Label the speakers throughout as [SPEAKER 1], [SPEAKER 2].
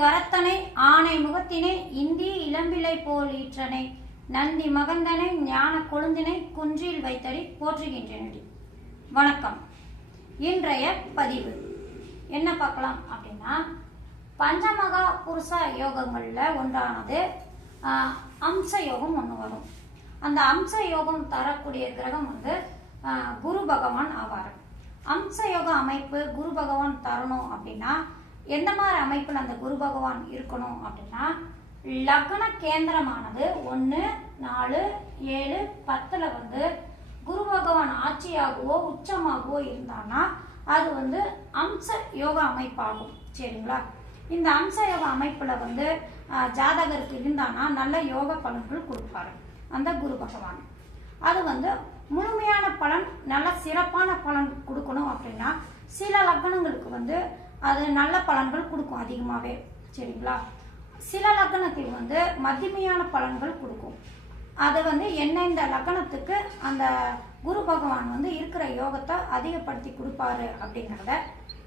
[SPEAKER 1] கரத்தனை ஆனை முகத்தினை இந்தி இளம்பிள்ளை போல் ஈற்றனை நந்தி மகந்தனை ஞான கொழுந்தினை குன்றில் வைத்தடி போற்றுகின்றனடி. வணக்கம். இன்றைய பதிவு. என்ன பார்க்கலாம் அப்படின்னா பஞ்சமகா புருஷ யோகங்களில் ஒன்றானது அம்ச யோகம் ஒன்று வரும். அந்த அம்ச யோகம் தரக்கூடிய கிரகம் வந்து குரு பகவான் ஆவார். அம்ச யோக அமைப்பு குரு பகவான் தரணும் அப்படின்னா எந்த மாதிரி அமைப்பில் அந்த குரு பகவான் இருக்கணும் அப்படின்னா லக்ன கேந்திரமானது ஒன்று நாலு ஏழு பத்தில் வந்து குரு பகவான் ஆட்சியாகவோ உச்சமாகவோ இருந்தான்னா அது வந்து அம்ச யோக அமைப்பாகும். சரிங்களா? இந்த அம்ச யோக அமைப்பில் வந்து ஜாதகருக்கு இருந்தான்னா நல்ல யோக பலன்கள் கொடுப்பாரு. அந்த குரு பகவான். அது வந்து முழுமையான பலன் நல்ல சிறப்பான பலன் கொடுக்கணும் அப்படின்னா சில லக்னங்களுக்கு வந்து அது நல்ல பலன்கள் கொடுக்கும் அதிகமாகவே சரிங்களா? சில லக்னத்தில் வந்து மதிமையான பலன்கள் கொடுக்கும். அது வந்து எந்தெந்த லக்னத்துக்கு அந்த குரு பகவான் வந்து இருக்கிற யோகத்தை அதிகப்படுத்தி கொடுப்பாரு அப்படிங்கிறத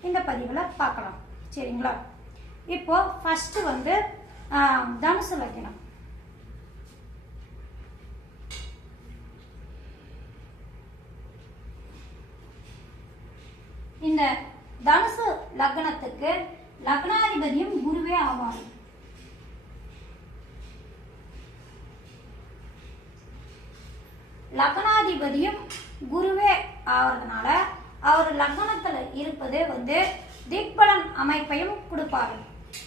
[SPEAKER 1] இந்த பதிவில் பார்க்கலாம். சரிங்களா? இப்போ ஃபஸ்ட்டு வந்து தனுசு லக்னம். இந்த தனுசு லக்னத்துக்கு லக்னாதிபதியும் குருவே ஆவார். லக்னாதிபதியும் குருவே ஆவறதுனால அவர் லக்னத்துல இருப்பது வந்து திக்பலன் அமைப்பையும் கொடுப்பாரு.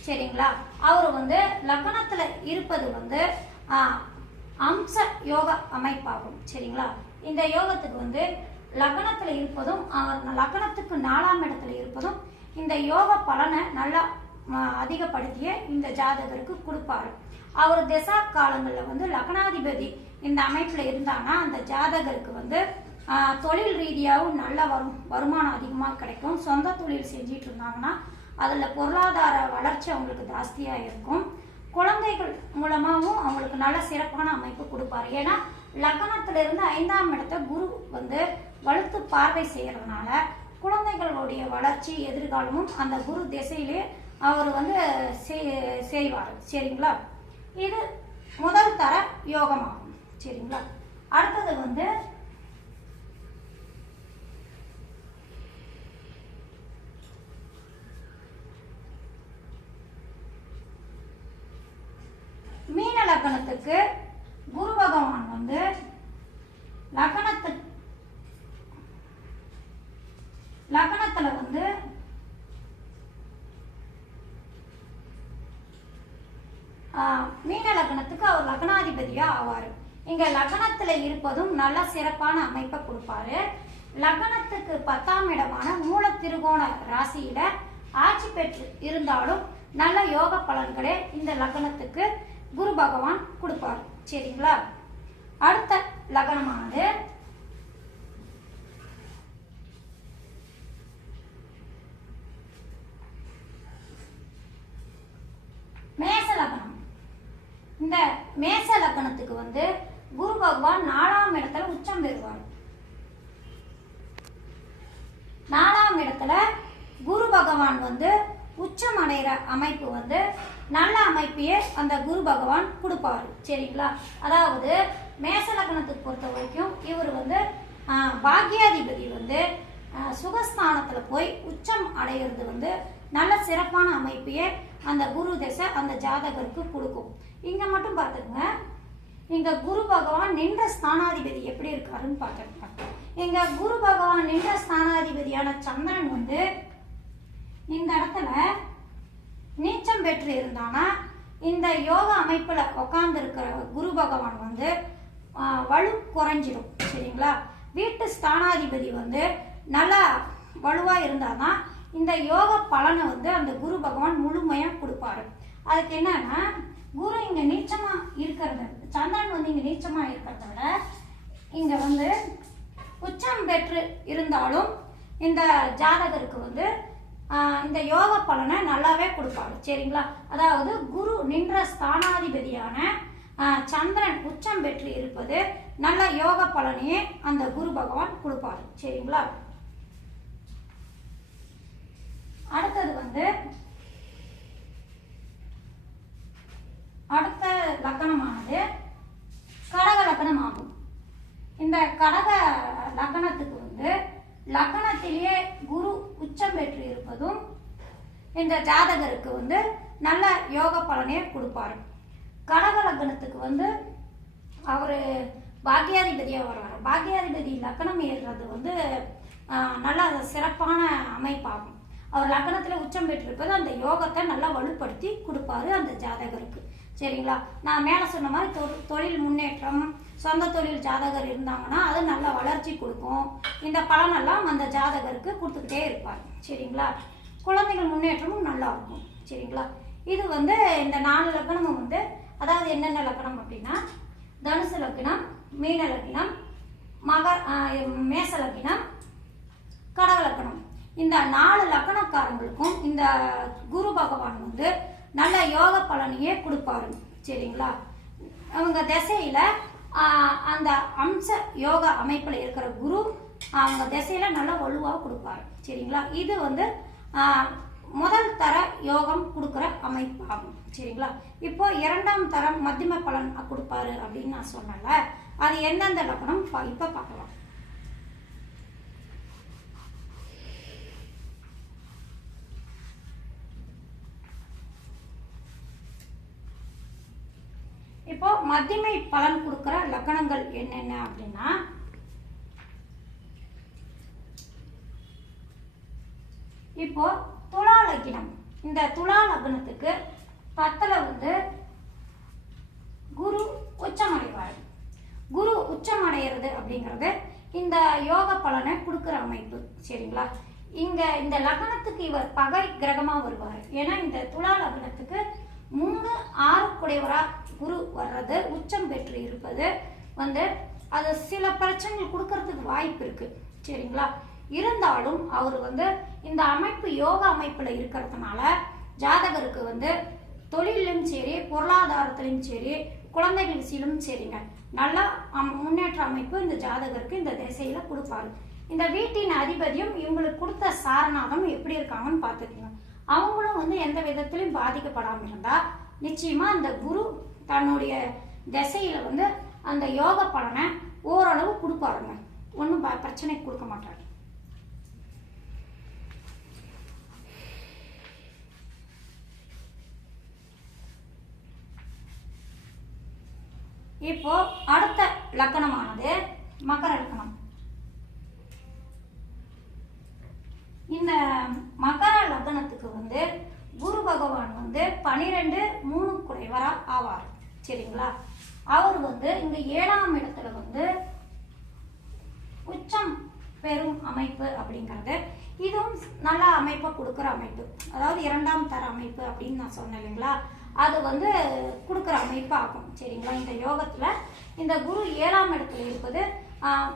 [SPEAKER 1] சரிங்களா? அவர் வந்து லக்னத்துல இருப்பது வந்து ஆஹ், அம்ச யோக அமைப்பாகும். சரிங்களா? இந்த யோகத்துக்கு வந்து லக்னத்துல இருப்பதும் அவர் லக்னத்துக்கு நாலாம் இடத்துல இருப்பதும் இந்த யோக பலனை நல்லா அதிகப்படுத்திய இந்த ஜாதகருக்கு கொடுப்பாரு. அவர் திசா காலங்களில் வந்து லக்னாதிபதி இந்த அமைப்பில் இருந்தாங்கன்னா அந்த ஜாதகருக்கு வந்து தொழில் ரீதியாகவும் நல்ல வரும் வருமானம் அதிகமாக கிடைக்கும். சொந்த தொழில் செஞ்சிட்டு இருந்தாங்கன்னா அதில் பொருளாதார வளர்ச்சி அவங்களுக்கு ஜாஸ்தியாக இருக்கும். குழந்தைகள் மூலமாகவும் அவங்களுக்கு நல்ல சிறப்பான அமைப்பு கொடுப்பாரு. ஏன்னா லக்னத்திலிருந்து ஐந்தாம் இடத்தை குரு வந்து வலுத்து பார்வை செய்கிறதுனால குழந்தைகளுடைய வளர்ச்சி எதிர்காலமும் அந்த குரு திசையிலே அவர் வந்து செய்- செய்வார். சரிங்களா? இது முதல் தர யோகமாகும். சரிங்களா? அடுத்தது வந்து மீன லக்னத்துக்கு குரு பகவான் வந்து லக்னத்து லக்னத்துல வந்து ஆஹ், மீன லக்னத்துக்கு அவர் லக்னாதிபதியா ஆவார். இங்க லக்னத்துல இருப்பதும் நல்ல சிறப்பான அமைப்பை கொடுப்பாரு. லக்னத்துக்கு பத்தாம் இடமான மூல திருகோண ராசியில ஆட்சி பெற்று இருந்தாலும் நல்ல யோக பலன்களே இந்த லக்னத்துக்கு குரு பகவான் கொடுப்பார். சரிங்களா? அடுத்த லக்னமானது மேச லக்னம் இந்த மேச லக்னத்துக்கு வந்து குரு பகவான் நாலாம் இடத்துல உச்சம் பெறுவார். நாலாம் இடத்துல குரு பகவான் வந்து உச்சம் அடைகிற அமைப்பு வந்து நல்ல அமைப்பையே அந்த குரு பகவான் கொடுப்பாரு. சரிங்களா? அதாவது மேச லக்னத்துக்கு பொறுத்த வரைக்கும் இவர் வந்து பாக்யாதிபதி வந்து சுகஸ்தானத்தில் போய் அடைகிறது வந்து நல்ல சிறப்பான அமைப்பையே அந்த குரு தசை அந்த ஜாதகருக்கு கொடுக்கும். இங்க மட்டும் பார்த்துக்கோங்க. இங்க குரு பகவான் நின்ற ஸ்தானாதிபதி எப்படி இருக்காருன்னு பார்த்துருக்கோம் இங்க குரு பகவான் நின்ற ஸ்தானாதிபதியான சந்திரன் வந்து இந்த இடத்துல நீச்சம் பெற்று இருந்தானா இந்த யோக அமைப்புல உட்கார்ந்து இருக்கிற குரு பகவான் வந்து வலு குறைஞ்சிரும் சரிங்களா? வீட்டு ஸ்தானாதிபதி வந்து நல்லா வலுவா இருந்தாதான் இந்த யோக பலனை வந்து அந்த குரு பகவான் முழுமையா கொடுப்பாரு. அதுக்கு என்னன்னா குரு இங்க நீச்சமா இருக்கிறத சந்திரன் வந்து இங்க நீச்சமா இருக்கிறத விட இங்க வந்து உச்சம் பெற்று இருந்தாலும் இந்த ஜாதகருக்கு வந்து இந்த யோக பலனை நல்லாவே கொடுப்பாரு. சரிங்களா? அதாவது குரு நின்ற ஸ்தானாதிபதியான சந்திரன் உச்சம் பெற்று இருப்பது நல்ல யோக பலனையே அந்த குரு பகவான் கொடுப்பாரு. சரிங்களா? அடுத்தது வந்து அடுத்த லக்கணமானது கடக லக்கணம் ஆகும் இந்த கடக லக்கணத்துக்கு வந்து லக்கணத்திலேயே குரு உச்சம் பெற்று இருப்பதும் இந்த ஜாதகருக்கு வந்து நல்ல யோக பலனையே கொடுப்பார். கடக லக்கணத்துக்கு வந்து அவர் பாக்யாதிபதியாக வருவார். பாக்யாதிபதி லக்கணம் ஏறுறது வந்து நல்ல சிறப்பான அமைப்பாகும். அவர் லக்னத்தில் உச்சம் பெற்றிருப்பது அந்த யோகத்தை நல்லா வலுப்படுத்தி கொடுப்பாரு அந்த ஜாதகருக்கு. சரிங்களா? நான் மேலே சொன்ன மாதிரி தொ- தொழில் முன்னேற்றம் சொந்த தொழில் ஜாதகர் இருந்தாங்கன்னா அது நல்ல வளர்ச்சி கொடுக்கும். இந்த பலனெல்லாம் அந்த ஜாதகருக்கு கொடுத்துக்கிட்டே இருப்பார். சரிங்களா? குழந்தைகள் முன்னேற்றமும் நல்லா இருக்கும். சரிங்களா? இது வந்து இந்த நாலு லக்கணமும் வந்து அதாவது என்னென்ன லக்கணம் அப்படின்னா தனுசு லக்னம் மீன லக்னம் மக மேச லக்னம் கடக லக்கணம் இந்த நாலு லக்கணக்காரங்களுக்கும் இந்த குரு பகவான் வந்து நல்ல யோக பலனையே கொடுப்பாரு. சரிங்களா? அவங்க திசையில அந்த அம்ச யோக அமைப்பில் இருக்கிற குரு அவங்க திசையில நல்லா வலுவாக கொடுப்பாரு. சரிங்களா? இது வந்து முதல் தர யோகம் கொடுக்குற அமைப்பாகும். சரிங்களா? இப்போ இரண்டாம் தரம் மத்தியம பலன் கொடுப்பாரு அப்படின்னு நான் சொன்னேன்ல. அது எந்தெந்த லக்கணம் இப்போ பார்க்கலாம். இப்போ மத்தியமை பலன் கொடுக்குற லக்கணங்கள் என்னென்ன அப்படின்னா இப்போ துலா லக்னம் இந்த துலா லக்னத்துக்கு பத்தில் வந்து குரு உச்சமடைவார். குரு உச்சமடைகிறது அப்படிங்கிறது இந்த யோக பலனை கொடுக்குற அமைப்பு சரிங்களா? இங்க இந்த லக்னத்துக்கு இவர் பகை கிரகமா வருவார். ஏன்னா இந்த துலா லக்னத்துக்கு மூணு ஆறு குடையவரா குரு வர்றது உச்சம் பெற்று இருப்பது வந்து அது சில பிரச்சனைகள் கொடுக்கறதுக்கு வாய்ப்பு இருக்கு. சரிங்களா? இருந்தாலும் அவர் வந்து இந்த அமைப்பு யோகா அமைப்புல இருக்கிறதுனால ஜாதகருக்கு வந்து தொழிலும் சரி பொருளாதாரத்திலும் சரி குழந்தைகள் விஷயிலும் சரிங்க. நல்ல முன்னேற்ற அமைப்பு இந்த ஜாதகருக்கு இந்த திசையில கொடுப்பாரு. இந்த வீட்டின் அதிபதியும் இவங்களுக்கு கொடுத்த சாரநாதம் எப்படி இருக்காங்கன்னு பார்த்துக்கோங்க. அவங்களும் வந்து எந்த விதத்திலும் பாதிக்கப்படாம இருந்தா நிச்சயமா அந்த குரு தன்னுடைய திசையில வந்து அந்த யோக பலனை ஓரளவு கொடுப்பாருங்க. ஒன்றும் பிரச்சனை கொடுக்க மாட்டாரு. இப்போ அடுத்த லக்கணமானது மகர லக்கணம். இந்த மகர லக்னத்துக்கு வந்து குரு பகவான் வந்து பனிரெண்டு மூணு குறைவரா ஆவார். சரிங்களா? அவர் வந்து இங்க ஏழாம் இடத்துல வந்து உச்சம் பெறும் அமைப்பு அப்படிங்கிறது இதுவும் நல்ல அமைப்பை கொடுக்குற அமைப்பு. அதாவது இரண்டாம் தர அமைப்பு அப்படின்னு நான் சொன்னேன் இல்லைங்களா? அது வந்து கொடுக்குற அமைப்பு ஆகும் சரிங்களா? இந்த யோகத்துல இந்த குரு ஏழாம் இடத்துல இருப்பது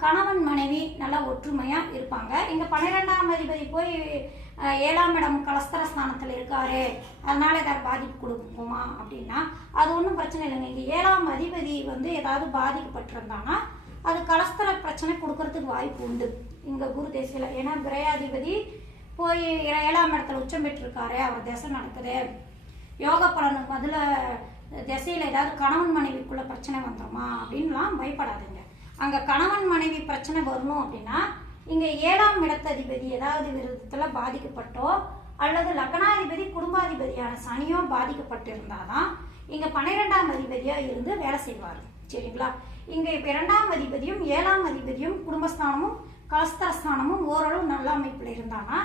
[SPEAKER 1] கணவன் மனைவி நல்லா ஒற்றுமையா இருப்பாங்க. இங்க பன்னிரெண்டாம் அதிபதி போய் ஏழாம் இடம் கலஸ்தர ஸ்தானத்தில் இருக்காரு. அதனால ஏதாவது பாதிப்பு கொடுக்குமா அப்படின்னா அது ஒன்றும் பிரச்சனை இல்லைங்க. இங்கே ஏழாம் அதிபதி வந்து ஏதாவது பாதிக்கப்பட்டிருந்தாங்கன்னா அது கலஸ்தர பிரச்சனை கொடுக்கறதுக்கு வாய்ப்பு உண்டு. இங்கே குரு தேசியில். ஏன்னா கிரயாதிபதி போய் ஏழாம் இடத்துல உச்சம் பெற்றிருக்காரு. அவர் திசை நடக்குது. யோக பலன் முதல்ல திசையில் ஏதாவது கணவன் மனைவிக்குள்ள பிரச்சனை வந்துருமா அப்படின்லாம் பயப்படாதீங்க. அங்கே கணவன் மனைவி பிரச்சனை வரணும் அப்படின்னா இங்கே ஏழாம் இடத்ததிபதி ஏதாவது விதத்துல பாதிக்கப்பட்டோ அல்லது லக்னாதிபதி குடும்பாதிபதியான சனியோ பாதிக்கப்பட்டிருந்தாதான் இங்கே பன்னிரெண்டாம் அதிபதியாக இருந்து வேலை செய்வார். சரிங்களா? இங்கே இப்போ இரண்டாம் அதிபதியும் ஏழாம் அதிபதியும் குடும்பஸ்தானமும் கலஸ்தரஸ்தானமும் ஓரளவு நல்ல அமைப்பில் இருந்தானா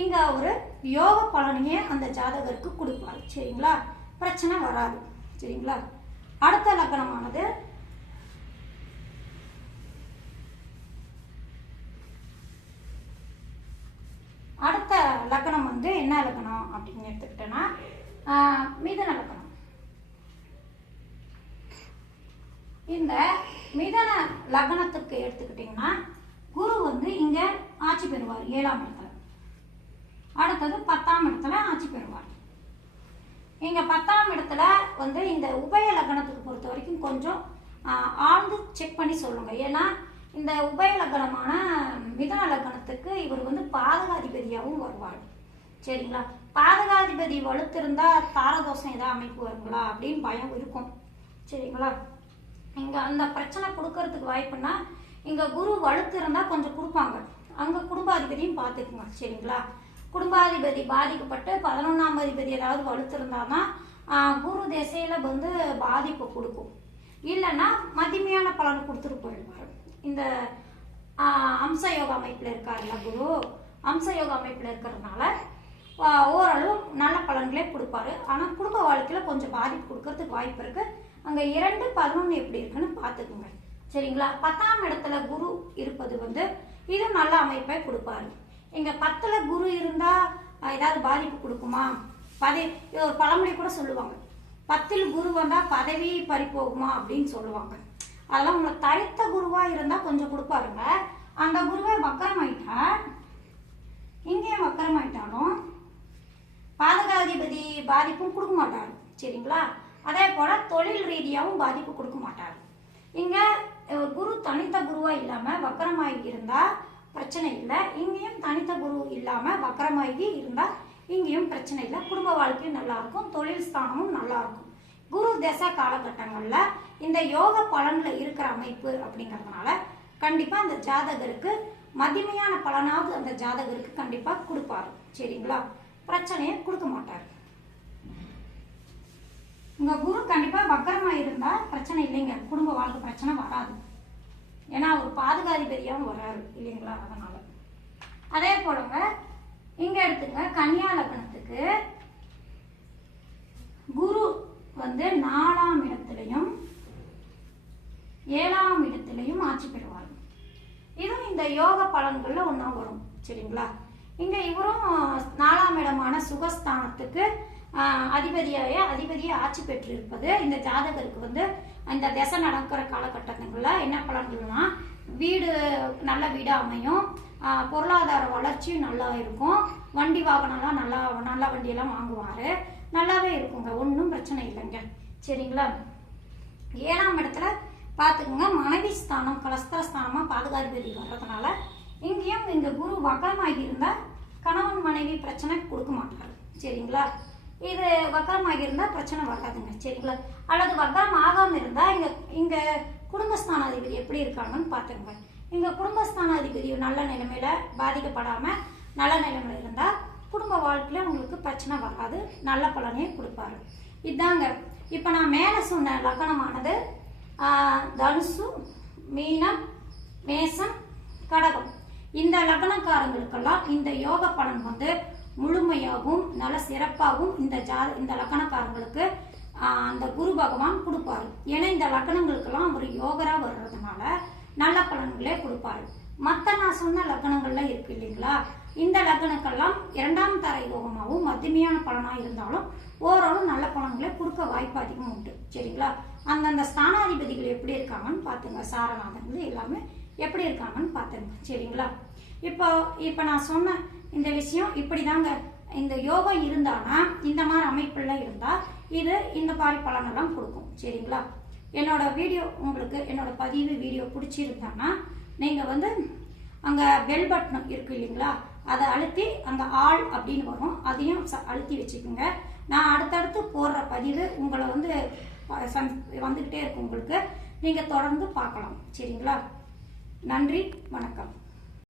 [SPEAKER 1] இங்கே அவர் யோக பலனையே அந்த ஜாதகருக்கு கொடுப்பாரு. சரிங்களா? பிரச்சனை வராது. சரிங்களா? அடுத்த லக்னமானது அடுத்த லக்னம் வந்து என்ன லக்னம் அப்படின்னு எடுத்துக்கிட்டோன்னா மிதன மிதுன இந்த மிதன லக்னத்துக்கு எடுத்துக்கிட்டிங்கன்னா குரு வந்து இங்கே ஆட்சி பெறுவார் ஏழாம் இடத்துல. அடுத்தது பத்தாம் இடத்துல ஆட்சி பெறுவார். இங்கே பத்தாம் இடத்துல வந்து இந்த உபய லக்னத்துக்கு பொறுத்த வரைக்கும் கொஞ்சம் ஆழ்ந்து செக் பண்ணி சொல்லுங்க. ஏன்னா இந்த உபய லக்னமான மிதன லக்னத்துக்கு இவர் வந்து பாதகாதிபதியாகவும் வருவார். சரிங்களா? பாதகாதிபதி வலுத்திருந்தா தாரதோஷம் ஏதாவது அமைப்பு வருங்களா? அப்படின்னு பயம் இருக்கும். சரிங்களா? இங்க அந்த பிரச்சனை கொடுக்கறதுக்கு வாய்ப்புன்னா இங்க குரு வலுத்திருந்தா கொஞ்சம் கொடுப்பாங்க. அங்க குடும்பாதிபதியும் பார்த்துக்குங்க. சரிங்களா? குடும்பாதிபதி பாதிக்கப்பட்டு பதினொன்றாம் அதிபதி ஏதாவது வலுத்திருந்தாதான் குரு திசையில் வந்து பாதிப்பு கொடுக்கும். இல்லைன்னா மதிமையான பலன் கொடுத்துட்டு போயிடுவார். இந்த அம்சயோக யோக அமைப்பில் இருக்காருல்ல குரு? அம்சயோக அமைப்பில் இருக்கிறதுனால ஓரளவு நல்ல பலன்களே கொடுப்பாரு. ஆனால் குடும்ப வாழ்க்கையில் கொஞ்சம் பாதிப்பு கொடுக்கறதுக்கு வாய்ப்பு இருக்கு. அங்கே இரண்டு பதினொன்று எப்படி இருக்குன்னு பார்த்துக்குங்க. சரிங்களா? பத்தாம் இடத்துல குரு இருப்பது வந்து இது நல்ல அமைப்பை கொடுப்பாரு. இங்கே பத்தில் குரு இருந்தால் ஏதாவது பாதிப்பு கொடுக்குமா? பதவி ஒரு பழமொழி கூட சொல்லுவாங்க. பத்தில் குரு வந்தால் பதவி பறி போகுமா அப்படின்னு சொல்லுவாங்க. அதெல்லாம் உங்களை தரித்த குருவாக இருந்தால் கொஞ்சம் கொடுப்பாருங்க. அந்த குருவை மக்கரமாயிட்டா இங்கேயும் மக்கரமாயிட்டாலும் பாதகாதிபதி பாதிப்பும் கொடுக்க மாட்டார் சரிங்களா? அதே போல தொழில் ரீதியாகவும் பாதிப்பு கொடுக்க மாட்டார். இங்க ஒரு குரு தனித்த குருவா இல்லாம வக்கரமாகி இருந்தா பிரச்சனை இல்லை. இங்கேயும் தனித்த குரு இல்லாம வக்கரமாகி இருந்தா இங்கேயும் பிரச்சனை இல்லை. குடும்ப வாழ்க்கையும் நல்லா இருக்கும் தொழில் ஸ்தானமும் நல்லா இருக்கும். குரு தசை காலகட்டங்களில் இந்த யோக பலனில் இருக்கிற அமைப்பு அப்படிங்கிறதுனால கண்டிப்பாக அந்த ஜாதகருக்கு மதிமையான பலனாவது அந்த ஜாதகருக்கு கண்டிப்பாக கொடுப்பாரு சரிங்களா? பிரச்சனையை கொடுக்க மாட்டார். உங்க குரு கண்டிப்பா வக்கரமா இருந்தா பிரச்சனை இல்லைங்க. குடும்ப வாழ்க்கை பிரச்சனை வராது. ஏன்னா அவர் பாதுகாதிபதியாகவும் வராரு இல்லைங்களா? அதனால. அதே போலங்க இங்க எடுத்துங்க கன்னியா லக்னத்துக்கு குரு வந்து நாலாம் இடத்துலையும் ஏழாம் இடத்துலையும் ஆட்சி பெறுவார். இதுவும் இந்த யோக பலன்களில் ஒன்றா வரும் சரிங்களா? இங்கே இவரும் நாலாம் இடமான சுகஸ்தானத்துக்கு ஆஹ், அதிபதியாய அதிபதியை ஆட்சி பெற்றிருப்பது இந்த ஜாதகருக்கு வந்து அந்த திசை நடக்கிற காலகட்டங்களில் என்ன பலன்கள்னா வீடு நல்ல வீடு அமையும் பொருளாதார வளர்ச்சியும் நல்லா இருக்கும் வண்டி வாகனம்லாம் நல்லா நல்ல வண்டியெல்லாம் வாங்குவார் நல்லாவே இருக்குங்க ஒன்றும் பிரச்சனை இல்லைங்க சரிங்களா? ஏழாம் இடத்துல பார்த்துக்கோங்க மனைவி ஸ்தானம் கலஸ்தரஸ்தானமாக பாதுகாப்பு வர்றதுனால இங்கேயும் இந்த குரு வக்கரமாகி இருந்தால் கணவன் மனைவி பிரச்சனை கொடுக்க மாட்டார். சரிங்களா? இது வக்காரம் இருந்தால் பிரச்சனை வராதுங்க. சரிங்களா? அல்லது வக்காரம் ஆகாமல் இருந்தால் இங்கே இங்கே குடும்பஸ்தானாதிபதி எப்படி இருக்காங்கன்னு பார்த்துங்க இங்கே குடும்பஸ்தானாதிபதி நல்ல நிலைமையில் பாதிக்கப்படாமல் நல்ல நிலைமையில இருந்தால் குடும்ப வாழ்க்கையில் உங்களுக்கு பிரச்சனை வராது. நல்ல பலனையும் கொடுப்பாரு. இதாங்க. இப்போ நான் மேலே சொன்ன லக்கணமானது தனுசு மீனம் மேசம் கடகம். இந்த லக்னக்காரங்களுக்கெல்லாம் இந்த யோக பலன் வந்து முழுமையாகவும் நல்ல சிறப்பாகவும் இந்த ஜா இந்த லக்கணக்காரங்களுக்கு அந்த குரு பகவான் கொடுப்பாரு. ஏன்னா இந்த லக்கணங்களுக்கெல்லாம் ஒரு யோகரா வர்றதுனால நல்ல பலன்களே கொடுப்பாரு. மற்ற நான் சொன்ன லக்கணங்கள்ல இருக்கு இல்லைங்களா? இந்த லக்னக்கெல்லாம் இரண்டாம் தர யோகமாகவும் மத்தியமையான பலனாக இருந்தாலும் ஓரளவு நல்ல பலன்களை கொடுக்க வாய்ப்பு அதிகம் உண்டு. சரிங்களா? அந்தந்த ஸ்தானாதிபதிகள் எப்படி இருக்காங்கன்னு பார்த்துங்க சாரநாதன்கள் எல்லாமே எப்படி இருக்காங்கன்னு பார்த்துருங்க சரிங்களா? இப்போ இப்போ நான் சொன்ன இந்த விஷயம் இப்படி தாங்க இந்த யோகம் இருந்தானா இந்த மாதிரி அமைப்புல இருந்தா இது இந்த மாதிரி பலனெல்லாம் கொடுக்கும் சரிங்களா? என்னோட வீடியோ உங்களுக்கு என்னோட பதிவு வீடியோ பிடிச்சிருந்தானா நீங்கள் வந்து அங்கே பெல் பட்டன் இருக்கு இல்லைங்களா? அதை அழுத்தி அந்த ஆள் அப்படின்னு வரும். அதையும் ச- அழுத்தி வச்சுக்கோங்க. நான் அடுத்தடுத்து போடுற பதிவு உங்களை வந்து வந்துக்கிட்டே இருக்கும் உங்களுக்கு. நீங்கள் தொடர்ந்து பார்க்கலாம் சரிங்களா? நன்றி வணக்கம்.